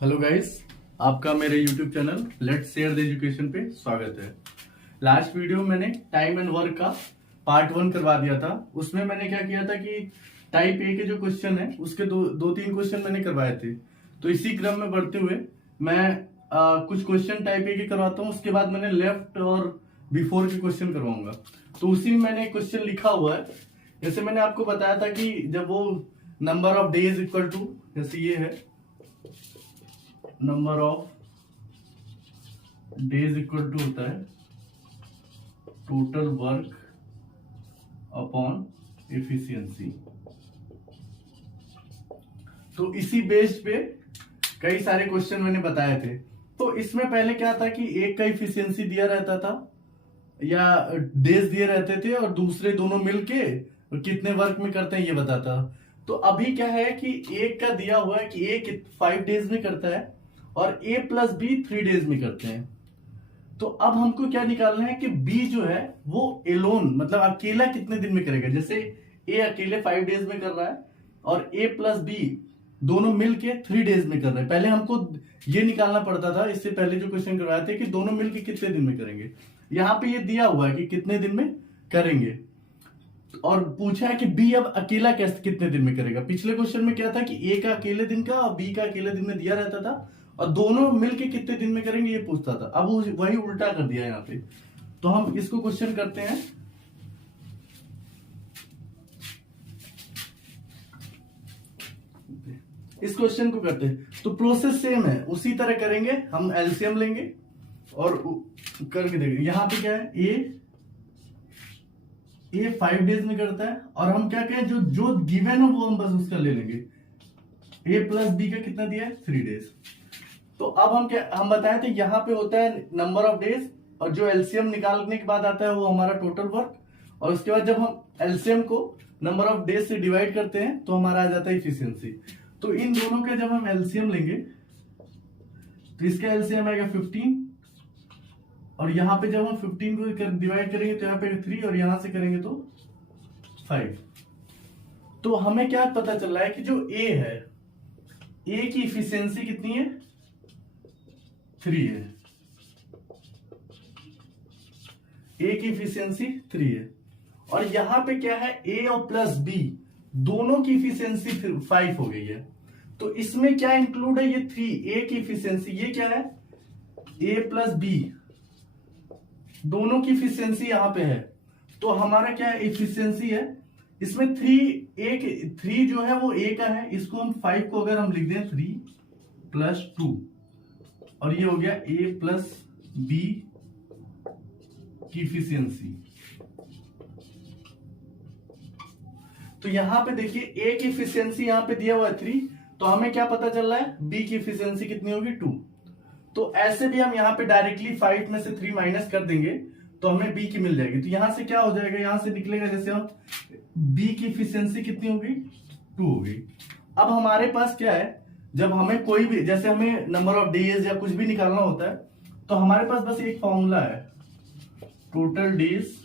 Hello guys, आपका मेरे YouTube channel let's share the education पे स्वागत है। लास्ट वीडियो में मैंने टाइम एंड वर्क का पार्ट 1 करवा दिया था। उसमें मैंने क्या किया था कि टाइप ए के जो क्वेश्चन है उसके दो तीन क्वेश्चन मैंने करवाए थे। तो इसी क्रम में बढ़ते हुए मैं कुछ क्वेश्चन टाइप ए के करवाता हूँ। उसके बाद मैंने लेफ्ट और बिफोर के क्वेश्चन करवाऊंगा। तो उसी में मैंने क्वेश्चन लिखा हुआ है। जैसे मैंने आपको बताया था कि जब वो number of days equal to, जैसे ये है number of days equal to होता है टोटल वर्क अपॉन एफिशिएंसी। तो इसी बेस पे कई सारे क्वेश्चन मैंने बताए थे। तो इसमें पहले क्या था कि एक का एफिशिएंसी दिया रहता था या डेज दिए रहते थे और दूसरे दोनों मिलके कितने वर्क में करते हैं ये बताता। तो अभी क्या है कि एक का दिया हुआ है कि ए 5 डेज में करता है और a प्लस बी 3 डेज में करते हैं। तो अब हमको क्या निकालना है कि b जो है वो एलोन मतलब अकेला कितने दिन में करेगा। जैसे a अकेले 5 डेज में कर रहा है और a प्लस बी दोनों मिलके 3 डेज में कर रहे हैं। पहले हमको ये निकालना पड़ता था, इससे पहले जो क्वेश्चन करवाए थे कि दोनों मिलके कितने दिन में करेंगे। यहाँ पे ये दिया हुआ है कि कितने दिन में करेंगे और पूछा है कि बी अब अकेला कैसे कितने दिन में करेगा। पिछले क्वेश्चन में क्या था कि ए का अकेले दिन का और बी का अकेले दिन में दिया रहता था और दोनों मिलके कितने दिन में करेंगे ये पूछता था। अब वही उल्टा कर दिया यहाँ पे। तो हम इसको क्वेश्चन करते हैं। इस क्वेश्चन को करते हैं तो प्रोसेस सेम है, उसी तरह करेंगे। हम एलसीएम लेंगे और करके देखेंगे। यहाँ पे क्या है, ए 5 डेज में करता है और हम क्या कहें जो गिवन है वो हम बस उसका ले लेंगे। ए प्लस बी का कितना दिया है 3 डेज। तो अब हम बताए थे यहाँ पे होता है नंबर ऑफ डेज और जो एलसीएम निकालने के बाद आता है वो हमारा टोटल वर्क। और उसके बाद जब हम एलसीएम को नंबर ऑफ डेज से डिवाइड करते हैं तो हमारा आ जाता है इफिशियंसी। तो इन दोनों के जब हम एलसीएम लेंगे तो इसका एलसीएम आएगा 15 और यहाँ पे जब हम 15 को डिवाइड करेंगे तो यहाँ पे 3 और यहां से करेंगे तो 5। तो हमें क्या पता चल रहा है कि जो ए है, ए की इफिशियंसी कितनी है 3 है। ए की इफिशियंसी 3 है और यहां पे क्या है ए और प्लस बी दोनों की इफिशियंसी 5 हो गई है। तो इसमें क्या इंक्लूड है, ये 3 ए की इफिशियंसी, ये क्या है ए प्लस बी दोनों की इफिशियंसी यहां पे है। तो हमारा क्या है इफिशियंसी है इसमें 3 जो है वो ए का है। इसको हम 5 को अगर हम लिख दें 3 प्लस 2 और ये हो गया ए प्लस बी की इफिशियंसी। तो यहां पे देखिए ए की इफिशियंसी यहां पे दिया हुआ है 3, तो हमें क्या पता चल रहा है बी की इफिशियंसी कितनी होगी 2। तो ऐसे भी हम यहाँ पे डायरेक्टली 5 में से 3 माइनस कर देंगे तो हमें बी की मिल जाएगी। तो यहां से क्या हो जाएगा, यहां से निकलेगा जैसे हम बी की इफिशियंसी कितनी होगी 2 होगी। अब हमारे पास क्या है, जब हमें कोई भी जैसे हमें नंबर ऑफ डेज या कुछ भी निकालना होता है तो हमारे पास बस एक फॉर्मूला है, total days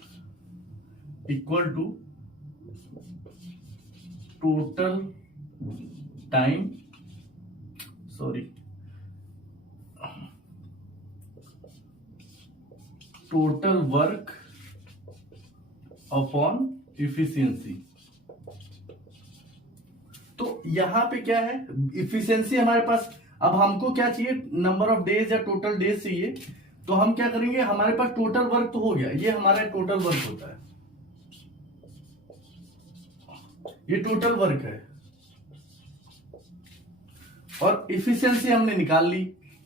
equal to total time total work upon efficiency. तो यहां पे क्या है इफिशियंसी हमारे पास। अब हमको क्या चाहिए, नंबर ऑफ डेज या टोटल डेज चाहिए। तो हम क्या करेंगे, हमारे पास टोटल वर्क तो हो गया, ये हमारा टोटल वर्क होता है, ये टोटल वर्क है और इफिशियंसी हमने निकाल ली।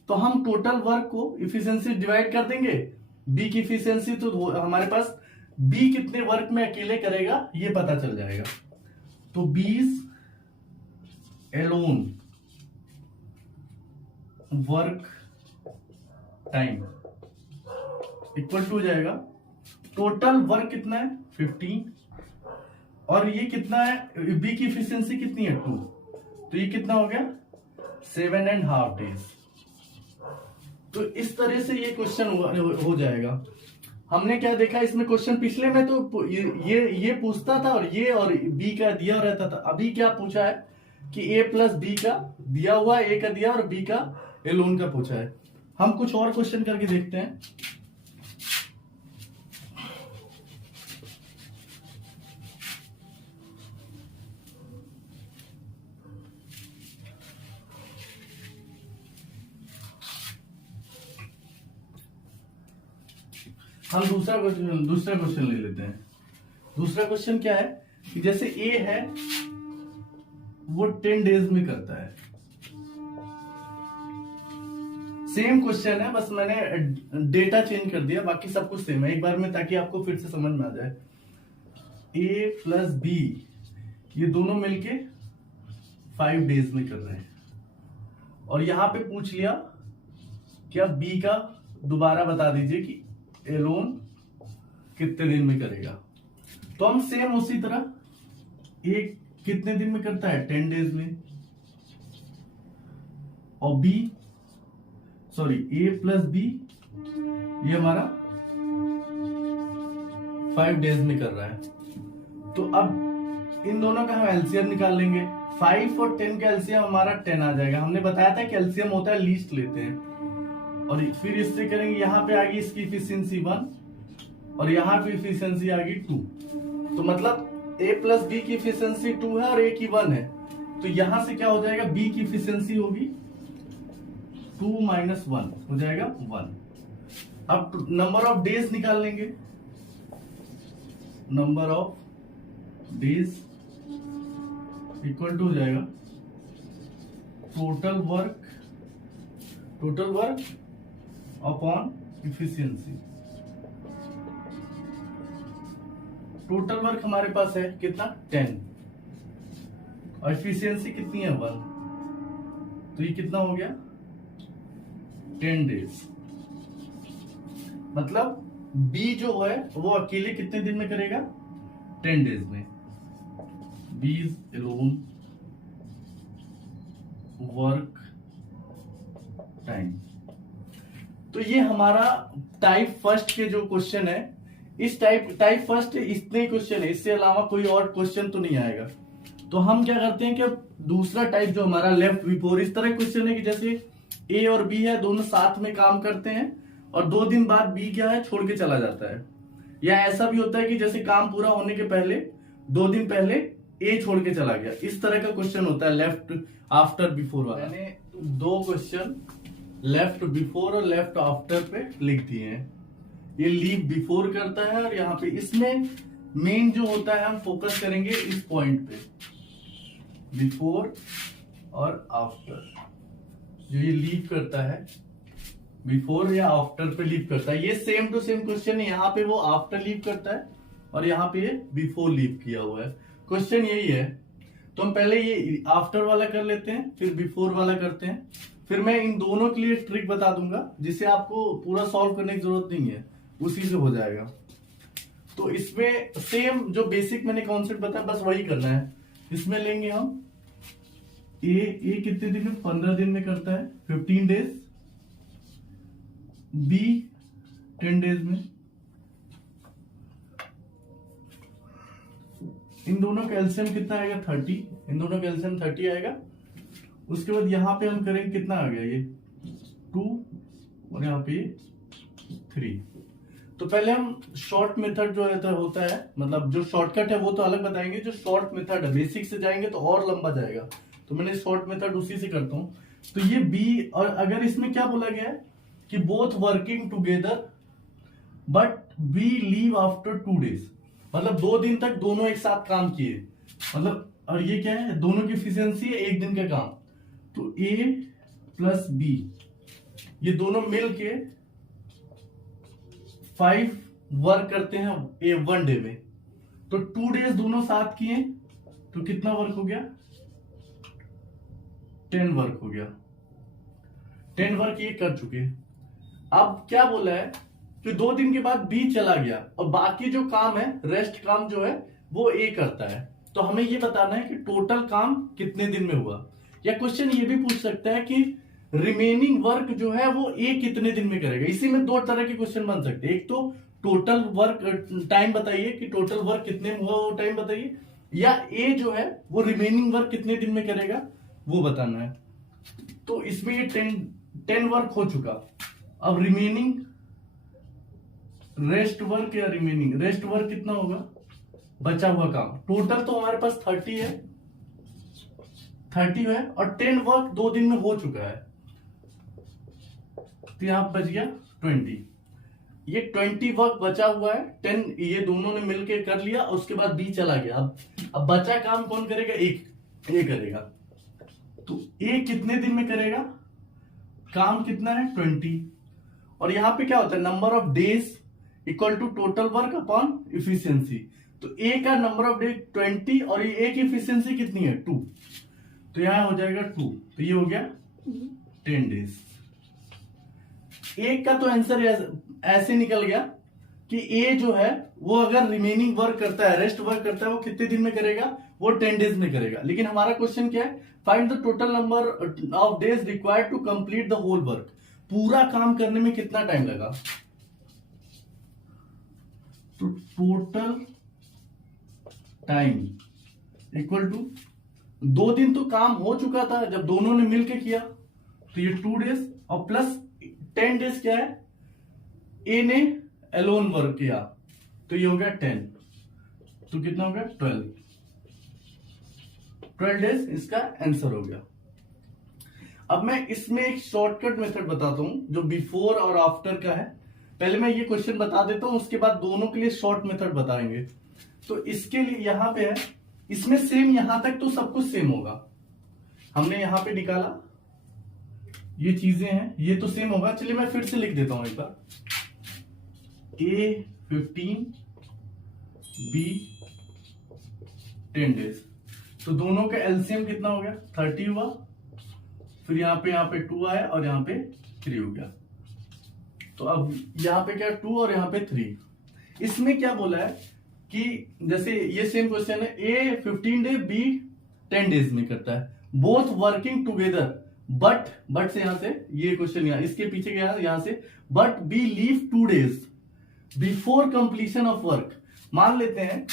तो हम टोटल वर्क को इफिशियंसी डिवाइड कर देंगे। बी की इफिशियंसी तो हमारे पास बी कितने वर्क में अकेले करेगा ये पता चल जाएगा। तो 20 alone work time equal to हो जाएगा टोटल वर्क कितना है 15 और ये कितना है बी की इफिशियंसी कितनी है 2, तो ये कितना हो गया 7.5 डेज। तो इस तरह से ये क्वेश्चन हो जाएगा। हमने क्या देखा इसमें क्वेश्चन, पिछले में तो ये पूछता था और बी का दिया रहता था। अभी क्या पूछा है कि ए प्लस बी का दिया हुआ, ए का दिया और बी का एलोन का पूछा है। हम कुछ और क्वेश्चन करके देखते हैं। हम दूसरा क्वेश्चन ले लेते हैं। दूसरा क्वेश्चन क्या है कि जैसे ए है वो 10 डेज में करता है। सेम क्वेश्चन है, बस मैंने डेटा चेंज कर दिया, बाकी सब कुछ सेम है एक बार में, ताकि आपको फिर से समझ में आ जाए। ए प्लस बी ये दोनों मिलके 5 डेज में कर रहे हैं, और यहां पे पूछ लिया कि अब बी का दोबारा बता दीजिए कि एलोन कितने दिन में करेगा। तो हम सेम उसी तरह ए कितने दिन में करता है, 10 डेज में, और बी ए प्लस बी ये हमारा 5 डेज में कर रहा है। तो अब इन दोनों का हम एलसीएम निकाल लेंगे। 5 और 10 का एलसीएम हमारा 10 आ जाएगा। हमने बताया था कि एलसीएम होता है लीस्ट लेते हैं, और फिर इससे करेंगे, यहां पे आ गई इसकी इफिशियंसी 1 और यहां पे इफिशियंसी आ गई 2। तो मतलब a प्लस बी की इफिशियंसी 2 है और a की 1 है, तो यहां से क्या हो जाएगा, b की इफिशियंसी होगी 2 माइनस 1 हो जाएगा 1। अब नंबर ऑफ डेज निकाल लेंगे। Number of days equal to हो जाएगा total work upon efficiency. Total work हमारे पास है कितना, 10, और इफिशियंसी कितनी है, 1, तो ये कितना हो गया 10 डेज। मतलब बी जो है वो अकेले कितने दिन में करेगा, 10 डेज में। B alone work time. तो ये हमारा टाइप फर्स्ट के जो क्वेश्चन है, इस टाइप फर्स्ट इतने क्वेश्चन है, इससे अलावा कोई और क्वेश्चन तो नहीं आएगा। तो हम क्या करते हैं कि दूसरा टाइप जो हमारा लेफ्ट बिफोर, इस तरह क्वेश्चन है कि जैसे ए और बी है, दोनों साथ में काम करते हैं और 2 दिन बाद बी क्या है छोड़ के चला जाता है। या ऐसा भी होता है कि जैसे काम पूरा होने के पहले 2 दिन पहले ए छोड़ के चला गया। इस तरह का क्वेश्चन होता है लेफ्ट आफ्टर बिफोर वाला। मैंने 2 क्वेश्चन लेफ्ट बिफोर और लेफ्ट आफ्टर पे लिख दिए हैं। ये लीव बिफोर करता है, और यहाँ पे इसमें मेन जो होता है हम फोकस करेंगे इस पॉइंट पे, बिफोर और आफ्टर। जो ये लीव करता है बिफोर या आफ्टर पे लीव करता है, ये सेम टू सेम क्वेश्चन है। यहाँ पे वो आफ्टर लीव करता है और यहाँ पे ये बिफोर लीव किया हुआ है। क्वेश्चन यही है। तो हम पहले ये आफ्टर वाला कर लेते हैं, फिर बिफोर वाला करते हैं, फिर मैं इन दोनों के लिए ट्रिक बता दूंगा जिसे आपको पूरा सॉल्व करने की जरूरत नहीं है, उसी से हो जाएगा। तो इसमें सेम जो बेसिक मैंने कॉन्सेप्ट बताया बस वही करना है। इसमें लेंगे हम ए कितने दिन में, 15 दिन में करता है, 15 डेज। बी 10 डेज में। इन दोनों का एलसीएम कितना आएगा, 30। इन दोनों का एलसीएम 30 आएगा। उसके बाद यहां पे हम करेंगे, कितना आ गया ये 2 और यहाँ पे 3। तो पहले हम शॉर्ट मेथड जो होता है, मतलब जो शॉर्टकट है वो तो अलग बताएंगे, जो शॉर्ट मेथड है बेसिक से जाएंगे तो और लंबा जाएगा, तो मैंने शॉर्ट मेथड उसी से करता हूं। तो ये बी, और अगर इसमें क्या बोला गया है कि both working together but B leave after 2 days, मतलब 2 दिन तक दोनों एक साथ काम किए, मतलब, और ये क्या है, दोनों की एफिशिएंसी है 1 दिन का काम। तो ए प्लस बी ये दोनों मिलके 5 वर्क करते हैं ए 1 डे में। तो 2 डेज दोनों साथ किए तो कितना वर्क हो गया, 10 वर्क हो गया। 10 वर्क ये कर चुके। अब क्या बोला है कि 2 दिन के बाद बी चला गया और बाकी जो काम है, रेस्ट काम जो है वो ए करता है। तो हमें ये बताना है कि टोटल काम कितने दिन में हुआ। या क्वेश्चन ये भी पूछ सकता है कि रिमेनिंग वर्क जो है वो ए कितने दिन में करेगा। इसी में 2 तरह के क्वेश्चन बन सकते हैं। एक तो टोटल वर्क टाइम बताइए कि टोटल वर्क कितने में हुआ वो टाइम बताइए, या ए जो है वो रिमेनिंग वर्क कितने दिन में करेगा वो बताना है। तो इसमें ये 10 वर्क हो चुका। अब रिमेनिंग रेस्ट वर्क या रिमेनिंग रेस्ट वर्क कितना होगा, बचा हुआ काम। टोटल तो हमारे पास 30 है और 10 वर्क 2 दिन में हो चुका है, तो यहां बच गया 20। ये 20 वर्क बचा हुआ है, 10 ये दोनों ने मिलके कर लिया, उसके बाद बी चला गया। अब बचा काम कौन करेगा, एक ए करेगा। तो ए कितने दिन में करेगा, काम कितना है 20। और यहां पे क्या होता है, number of days equal to total work upon efficiency. तो ए का नंबर ऑफ डे 20 और ये ए की इफिशियंसी कितनी है 2, तो यहां हो जाएगा 2, तो ये हो गया 10 डेज। एक का तो आंसर ऐसे निकल गया कि ए जो है वो अगर रिमेनिंग वर्क करता है, रेस्ट वर्क करता है, वो कितने दिन में करेगा, वो 10 डेज में करेगा। लेकिन हमारा क्वेश्चन क्या है, find the total number of days required to complete the whole work. पूरा काम करने में कितना टाइम लगा, तो टोटल टाइम इक्वल टू 2 दिन तो काम हो चुका था जब दोनों ने मिलकर किया, तो ये 2 डेज और प्लस 10 डेज क्या है, ए ने एलोन वर्क किया, तो ये हो गया 10, तो कितना हो गया 12 डेज इसका आंसर हो गया। अब मैं इसमें एक शॉर्टकट मेथड बताता हूं जो बिफोर और आफ्टर का है। पहले मैं ये क्वेश्चन बता देता हूं, उसके बाद दोनों के लिए शॉर्ट मेथड बताएंगे। तो इसके लिए यहां पे है, इसमें सेम यहां तक तो सब कुछ सेम होगा, हमने यहां पे निकाला ये चीजें हैं, ये तो सेम होगा। चलिए मैं फिर से लिख देता हूं एक बार, ए 15 बी 10 डेज, तो दोनों का एलसीएम कितना हो गया 30 हुआ, फिर यहां पे 2 आया और यहां पे 3 हो गया। तो अब यहां पे क्या 2 और यहां पे 3। इसमें क्या बोला है कि जैसे ये सेम क्वेश्चन है, ए 15 डे बी 10 डेज में करता है, बोथ वर्किंग टुगेदर बट से यहां से ये क्वेश्चन इसके पीछे गया यहां से, but B leave 2 days before completion of work. मान लेते हैं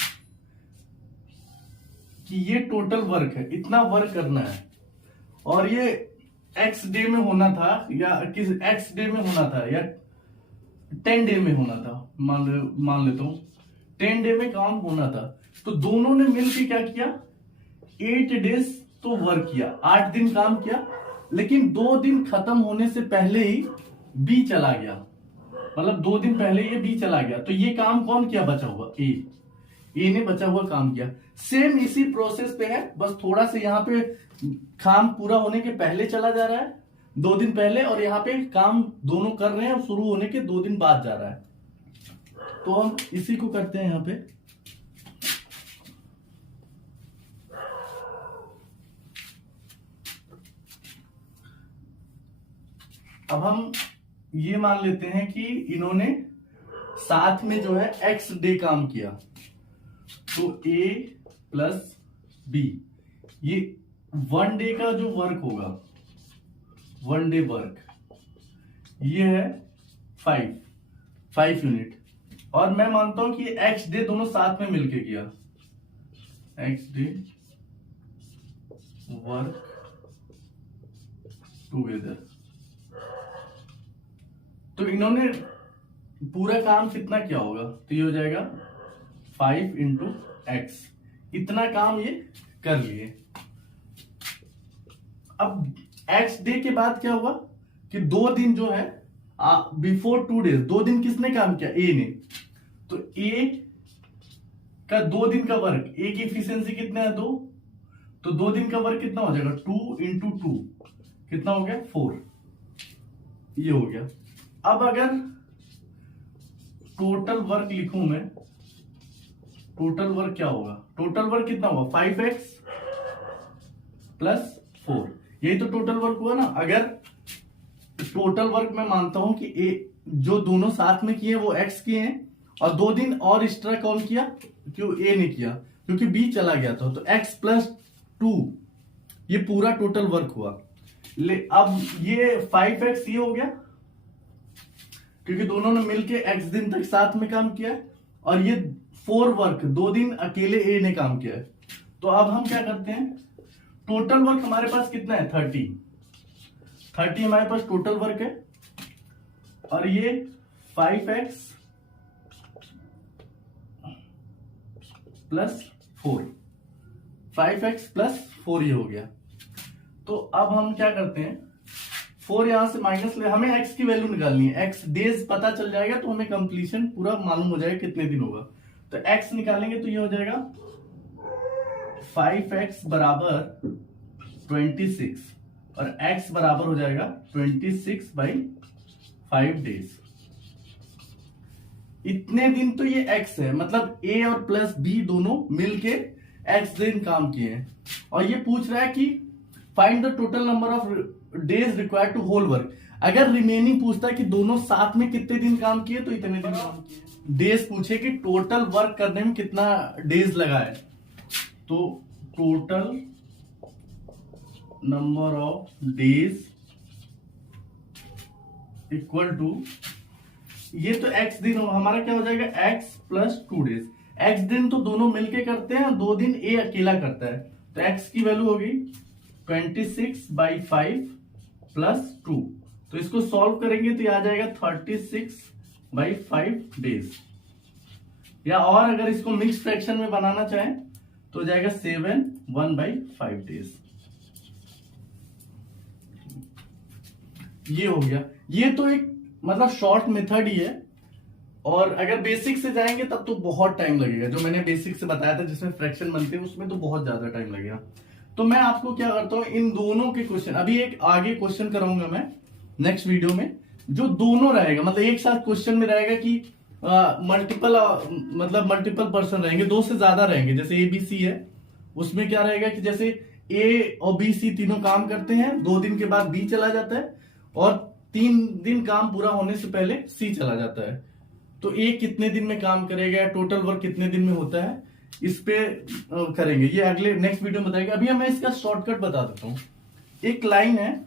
कि ये टोटल वर्क है, इतना वर्क करना है और ये एक्स डे में होना था या किस एक्स डे में होना था या 10 डे में होना था, मान लेता हूं 10 डे में काम होना था। तो दोनों ने मिलकर क्या किया, 8 डेज तो वर्क किया, 8 दिन काम किया, लेकिन 2 दिन खत्म होने से पहले ही बी चला गया, मतलब 2 दिन पहले ये बी चला गया। तो ये काम कौन किया, बचा हुआ ए ने बचा हुआ काम किया। सेम इसी प्रोसेस पे है, बस थोड़ा सा यहाँ पे काम पूरा होने के पहले चला जा रहा है 2 दिन पहले, और यहाँ पे काम दोनों कर रहे हैं और शुरू होने के 2 दिन बाद जा रहा है। तो हम इसी को करते हैं यहाँ पे, अब हम ये मान लेते हैं कि इन्होंने साथ में जो है एक्स डे काम किया, तो ए प्लस बी, ये 1 डे का जो वर्क होगा, 1 डे वर्क ये है 5 यूनिट, और मैं मानता हूं कि एक्स डे दोनों साथ में मिलके किया, एक्स डे वर्क टुगेदर। तो इन्होंने पूरा काम कितना किया होगा, तो ये हो जाएगा 5 इंटू एक्स, इतना काम ये कर लिए। अब एक्स डे के बाद क्या हुआ कि 2 दिन जो है बिफोर 2 डेज, 2 दिन किसने काम किया, ए ने, तो ए का 2 दिन का वर्क, ए की एफिशिएंसी कितना है 2, तो 2 दिन का वर्क कितना हो जाएगा 2 इंटू 2 कितना हो गया 4, ये हो गया। अब अगर टोटल वर्क लिखूं मैं, टोटल वर्क क्या होगा, टोटल वर्क कितना होगा 5x प्लस 4, यही तो टोटल वर्क हुआ ना। अगर टोटल वर्क मैं मानता हूं कि ए जो दोनों साथ में किए वो x किए हैं और 2 दिन और एक्स्ट्रा कौन किया, क्यों ए ने किया, क्योंकि बी चला गया था, तो x प्लस 2 ये पूरा टोटल वर्क हुआ। अब ये 5x ये हो गया क्योंकि दोनों ने मिलके x दिन तक साथ में काम किया, और ये 4 वर्क 2 दिन अकेले ए ने काम किया है, तो अब हम क्या करते हैं, टोटल वर्क हमारे पास कितना है 30 हमारे पास टोटल वर्क है, और ये 5x प्लस 4, 5x प्लस 4 ये हो गया। तो अब हम क्या करते हैं, 4 यहां से माइनस ले, हमें x की वैल्यू निकालनी है, x डेज पता चल जाएगा तो हमें कंप्लीशन पूरा मालूम हो जाएगा कितने दिन होगा। तो x निकालेंगे तो ये हो जाएगा 5x बराबर 26 और x बराबर हो जाएगा 26/5 डेज। इतने दिन तो ये x है, मतलब a और प्लस b दोनों मिलके x दिन काम किए हैं। और ये पूछ रहा है कि find the total number of days required to whole work. अगर रिमेनिंग पूछता है कि दोनों साथ में कितने दिन काम किए तो इतने दिन काम किए। डेज पूछे कि टोटल वर्क करने में कितना डेज लगा है, तो total number of days equal to, ये तो x दिन हो, हमारा क्या हो जाएगा x प्लस 2 डेज। x दिन तो दोनों मिलके करते हैं, 2 दिन a अकेला करता है, तो x की वैल्यू होगी 26/5 प्लस 2। तो इसको सॉल्व करेंगे तो ये आ जाएगा 36/5 डेज। या और अगर इसको मिक्स फ्रैक्शन में बनाना चाहें तो हो जाएगा 7/1/5 डेज। ये हो गया। ये तो एक मतलब शॉर्ट मेथड ही है, और अगर बेसिक से जाएंगे तब तो बहुत टाइम लगेगा। जो मैंने बेसिक से बताया था जिसमें फ्रैक्शन बनते हैं उसमें तो बहुत ज्यादा टाइम लगेगा। तो मैं आपको क्या करता हूं, इन दोनों के क्वेश्चन, अभी एक आगे क्वेश्चन कराऊंगा मैं नेक्स्ट वीडियो में, जो दोनों रहेगा, मतलब एक साथ क्वेश्चन में रहेगा कि मल्टीपल पर्सन रहेंगे, 2 से ज्यादा रहेंगे। जैसे ABC है, उसमें क्या रहेगा कि जैसे A और B C तीनों काम करते हैं, 2 दिन के बाद B चला जाता है, और 3 दिन काम पूरा होने से पहले C चला जाता है। तो A कितने दिन में काम करेगा, टोटल वर्क कितने दिन में होता है, इस पे करेंगे। ये अगले नेक्स्ट वीडियो में बताएंगे। अभी मैं इसका शॉर्टकट बता देता हूं। एक लाइन है,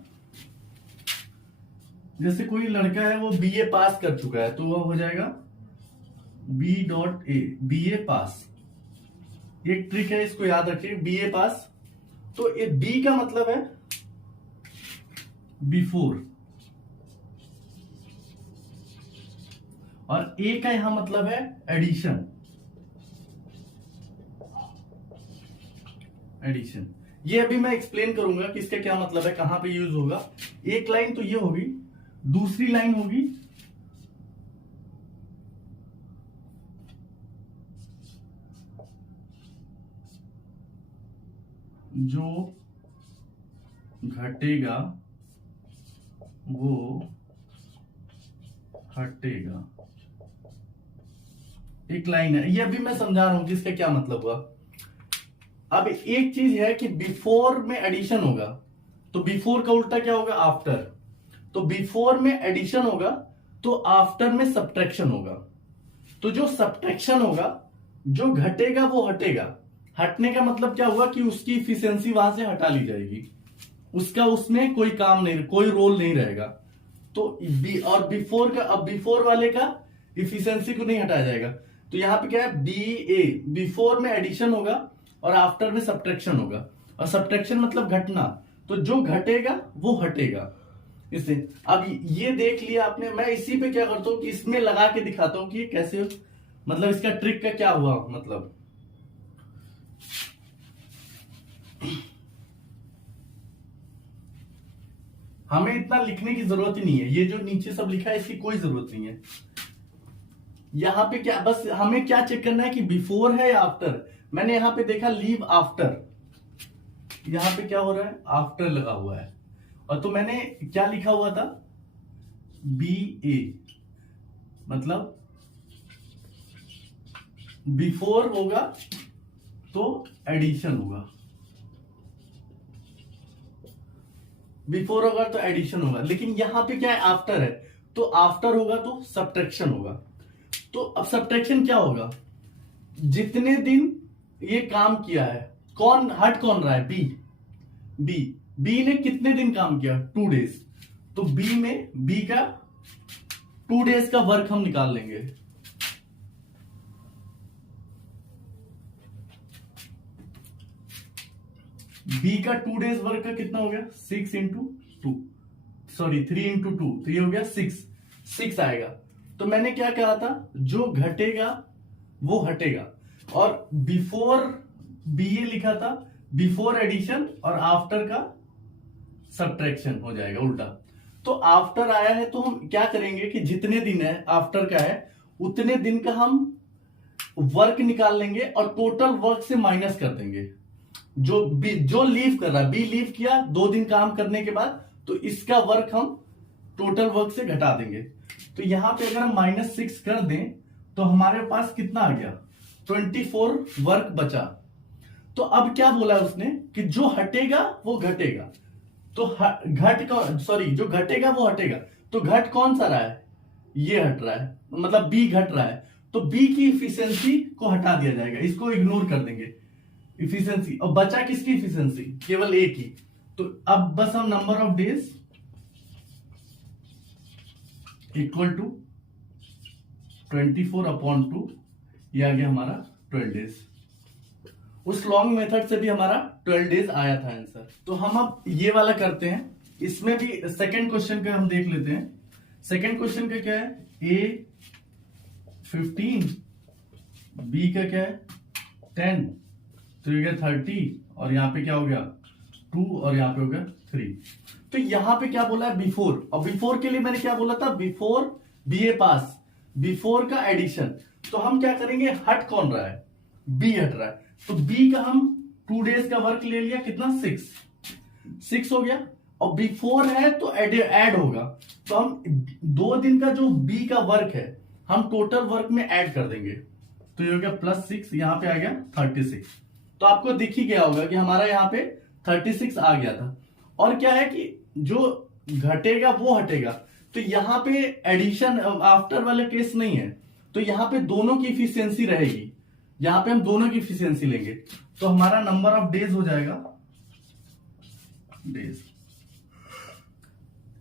जैसे कोई लड़का है वो BA पास कर चुका है, तो वो हो जाएगा B.A, BA पास। एक ट्रिक है, इसको याद रखिए, BA पास। तो ये B का मतलब है बिफोर, और A का यहां मतलब है एडिशन। ये अभी मैं एक्सप्लेन करूंगा कि इसका क्या मतलब है, कहां पे यूज होगा। एक लाइन तो ये होगी, दूसरी लाइन होगी जो घटेगा वो हटेगा। एक लाइन है, ये अभी मैं समझा रहा हूं कि इसका क्या मतलब हुआ। अब एक चीज है कि बिफोर में एडिशन होगा, तो बिफोर का उल्टा क्या होगा, आफ्टर। तो बिफोर में एडिशन होगा तो आफ्टर में सब्ट्रैक्शन होगा। तो जो सब्ट्रैक्शन होगा, जो घटेगा वो हटेगा। हटने का मतलब क्या हुआ कि उसकी इफिशियंसी वहां से हटा ली जाएगी, उसका उसमें कोई काम नहीं, कोई रोल नहीं रहेगा। तो और बिफोर का, अब बिफोर वाले का इफिशियंसी को नहीं हटाया जाएगा। तो यहां पे क्या है, BA बिफोर में एडिशन होगा और आफ्टर में सब्ट्रैक्शन होगा, और सब्ट्रैक्शन मतलब घटना। तो जो घटेगा वो हटेगा इससे। अब ये देख लिया आपने, मैं इसी पे क्या करता हूं कि इसमें लगा के दिखाता हूं कि ये कैसे, मतलब इसका ट्रिक का क्या हुआ। मतलब हमें इतना लिखने की जरूरत ही नहीं है, ये जो नीचे सब लिखा है इसकी कोई जरूरत नहीं है। यहां पे क्या, बस हमें क्या चेक करना है कि बिफोर है या आफ्टर। मैंने यहां पे देखा लीव आफ्टर, यहां पे क्या हो रहा है, आफ्टर लगा हुआ है। और तो मैंने क्या लिखा हुआ था, BA, मतलब बिफोर होगा तो एडिशन होगा, बिफोर होगा तो एडिशन होगा। लेकिन यहां पे क्या है, आफ्टर है, तो आफ्टर होगा तो सब्ट्रैक्शन होगा। तो अब सब्ट्रैक्शन क्या होगा, जितने दिन ये काम किया है, कौन हट कौन रहा है, बी ने कितने दिन काम किया, 2 डेज। तो बी का 2 डेज का वर्क हम निकाल लेंगे। बी का 2 डेज वर्क का कितना हो गया 6 इंटू 2, सॉरी 3 इंटू 2, तो ये हो गया 6 आएगा। तो मैंने क्या कहा था, जो घटेगा वो हटेगा, और बिफोर बी ए लिखा था, बिफोर एडिशन और आफ्टर का सब्ट्रैक्शन हो जाएगा उल्टा। तो आफ्टर आया है तो हम क्या करेंगे कि जितने दिन है आफ्टर का है उतने दिन का हम वर्क निकाल लेंगे और टोटल वर्क से माइनस कर देंगे। जो लीव कर रहा है, बी लीव किया 2 दिन काम करने के बाद, तो इसका वर्क हम टोटल वर्क से घटा देंगे। तो यहां पे अगर हम -6 कर दें तो हमारे पास कितना आ गया 24 वर्क बचा। तो अब क्या बोला उसने कि जो हटेगा वो घटेगा, तो जो घटेगा वो हटेगा। तो घट कौन सा रहा है, ये हट रहा है, मतलब बी घट रहा है, तो बी की इफिशियंसी को हटा दिया जाएगा, इसको इग्नोर कर देंगे इफिशियंसी, और बचा किसकी इफिशियंसी, केवल ए की। तो अब बस हम number of days equal to 24/2, ये आ गया हमारा 12 डेज। उस लॉन्ग मेथड से भी हमारा 12 डेज आया था आंसर। तो हम अब ये वाला करते हैं, इसमें भी सेकंड क्वेश्चन का हम देख लेते हैं। सेकंड क्वेश्चन का क्या है, ए 15, बी का क्या है 10, तो ये गया 30, और यहां पे क्या हो गया 2, और यहां पे हो गया 3। तो यहां पे क्या बोला है बिफोर, और बिफोर के लिए मैंने क्या बोला था, बिफोर बी ए पास, बिफोर का एडिशन। तो हम क्या करेंगे, हट कौन रहा है, बी हट रहा है, तो बी का हम 2 डेज का वर्क ले लिया, कितना 6 हो गया, और बिफोर है तो ऐड होगा, तो हम 2 दिन का जो बी का वर्क है हम टोटल वर्क में ऐड कर देंगे, तो ये हो गया +6, यहां पे आ गया 36। तो आपको दिख ही गया होगा कि हमारा यहाँ पे 36 आ गया था। और क्या है कि जो घटेगा वो हटेगा, तो यहाँ पे एडिशन आफ्टर वाले केस नहीं है, तो यहाँ पे दोनों की इफिशियंसी रहेगी, यहां पे हम दोनों की इफिशियंसी लेंगे, तो हमारा नंबर ऑफ डेज हो जाएगा डेज,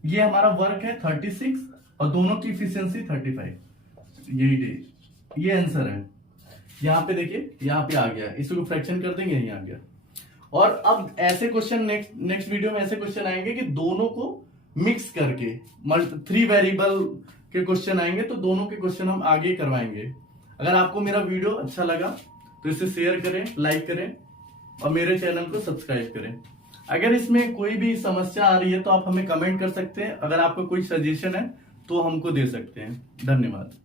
ये हमारा वर्क है 36 और दोनों की इफिशियंसी 35, यही डेज, ये आंसर है। यहां पे देखिए, यहां पे आ गया, इसको फ्रैक्शन कर देंगे, यहीं आ गया। और अब ऐसे क्वेश्चन नेक्स्ट वीडियो में ऐसे क्वेश्चन आएंगे कि दोनों को मिक्स करके 3 वेरिएबल के क्वेश्चन आएंगे, तो दोनों के क्वेश्चन हम आगे करवाएंगे। अगर आपको मेरा वीडियो अच्छा लगा तो इसे शेयर करें, लाइक करें और मेरे चैनल को सब्सक्राइब करें। अगर इसमें कोई भी समस्या आ रही है तो आप हमें कमेंट कर सकते हैं, अगर आपको कोई सजेशन है तो हमको दे सकते हैं। धन्यवाद।